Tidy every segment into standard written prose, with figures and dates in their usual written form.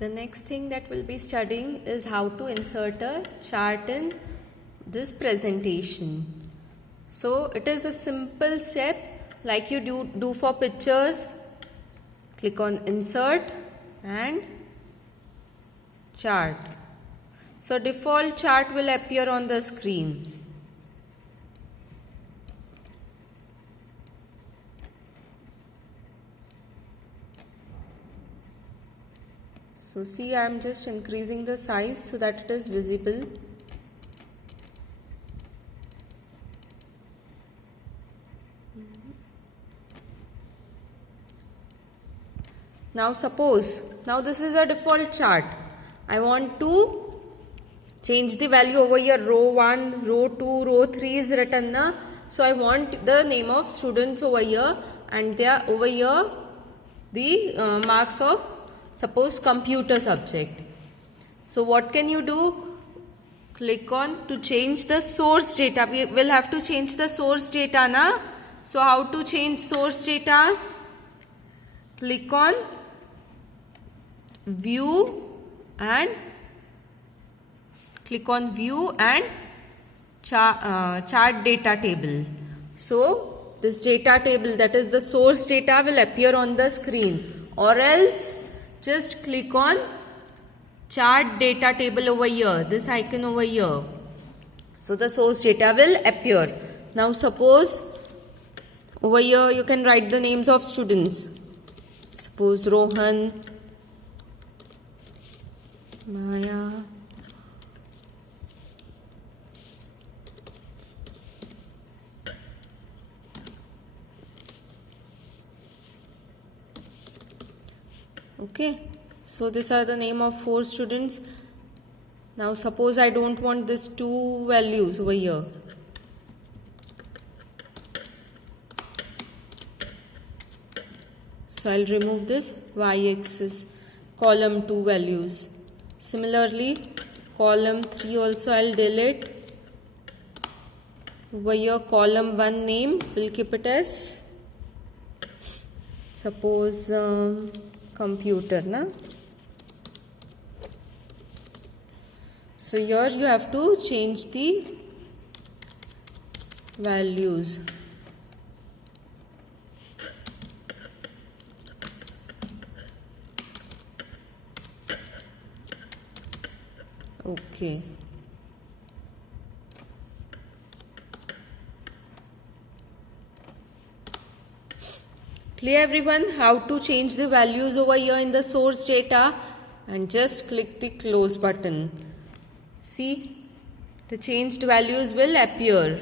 The next thing that we'll be studying is how to insert a chart in this presentation. So it is a simple step like you do for pictures. Click on insert and chart. So default chart will appear on the screen. So see, I am just increasing the size so that it is visible. Now suppose, now this is a default chart. I want to change the value over here. Row 1, row 2, row 3 is written na. So I want the name of students over here, and they are over here the marks of suppose computer subject. So what can you do? Click on to change the source data. We will have to change the source data na. So how to change source data? Click on view and chart data table. So this data table, that is the source data, will appear on the screen, or else just click on chart data table over here, this icon over here. So the source data will appear. Now suppose over here you can write the names of students. Suppose Rohan, Maya, okay. So these are the name of 4 students. Now suppose I don't want these 2 values over here. So I'll remove this y-axis, column 2 values. Similarly, column 3 also I'll delete. Over here, column 1 name, we'll keep it as suppose computer na. So here you have to change the values. Okay. Clear everyone how to change the values over here in the source data, and just click the close button. See, the changed values will appear.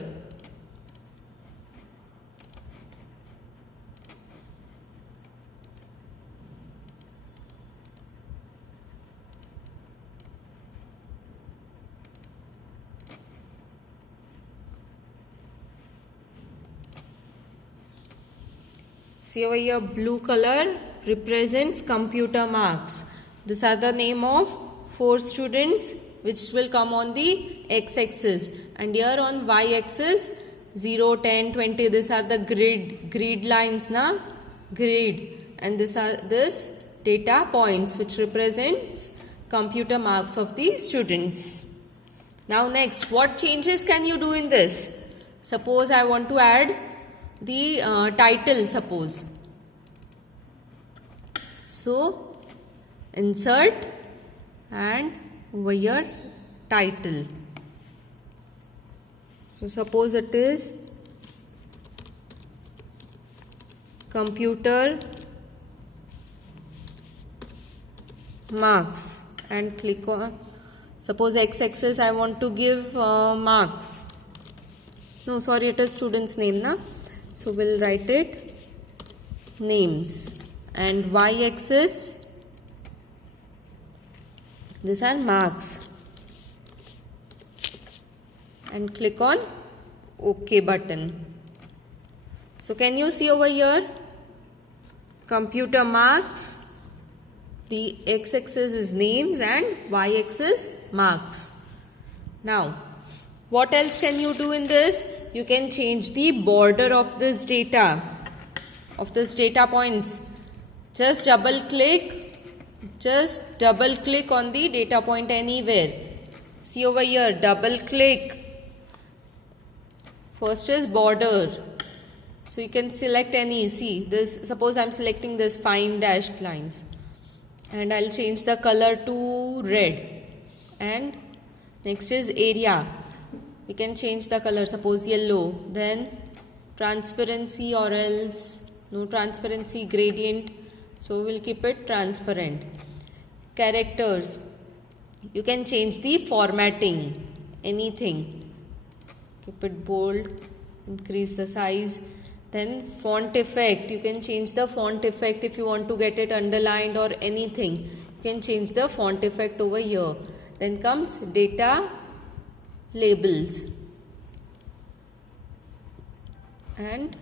See over here, blue color represents computer marks. These are the name of 4 students which will come on the x-axis, and here on y-axis 0, 10, 20. These are the grid lines na, grid, and this data points which represents computer marks of the students. Now next, what changes can you do in this? Suppose I want to add the title, suppose. So insert and over here title. So suppose it is computer marks, and click on, suppose x-axis I want to give marks. No, sorry, it is student's name na. So we'll write it names, and y-axis these are marks, and click on OK button. So can you see over here, computer marks, the x-axis is names and y-axis marks. Now what else can you do in this? You can change the border of this data, of this data points. Just double click just double click on the data point anywhere. See over here, double click. First is border. So you can select any. See this, suppose I'm selecting this fine dashed lines, and I'll change the color to red. And next is area. We can change the color, suppose yellow. Then transparency, or else no transparency, gradient. So we'll keep it transparent. Characters. You can change the formatting, anything. Keep it bold, increase the size. Then font effect. You can change the font effect if you want to get it underlined or anything. You can change the font effect over here. Then comes data labels. And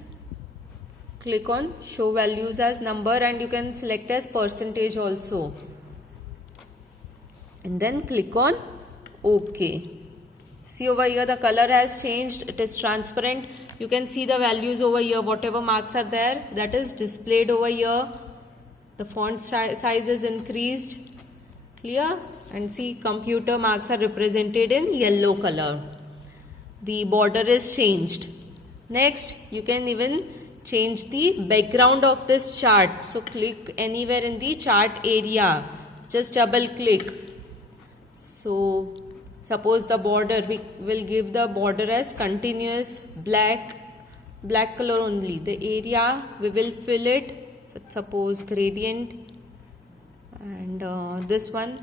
click on show values as number, and you can select as percentage also. And then click on OK. See over here the color has changed. It is transparent. You can see the values over here. Whatever marks are there, that is displayed over here. The font size is increased. Clear? And see, computer marks are represented in yellow color. The border is changed. Next, you can even change the background of this chart. So click anywhere in the chart area. Just double click. So suppose the border, we will give the border as continuous black color only. The area, we will fill it with suppose gradient, and this one,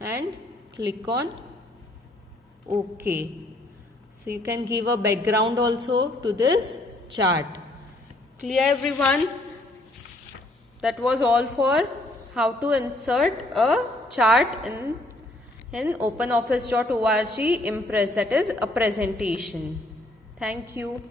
and click on OK. So you can give a background also to this chart. Clear everyone? That was all for how to insert a chart in OpenOffice.org Impress, that is a presentation. Thank you.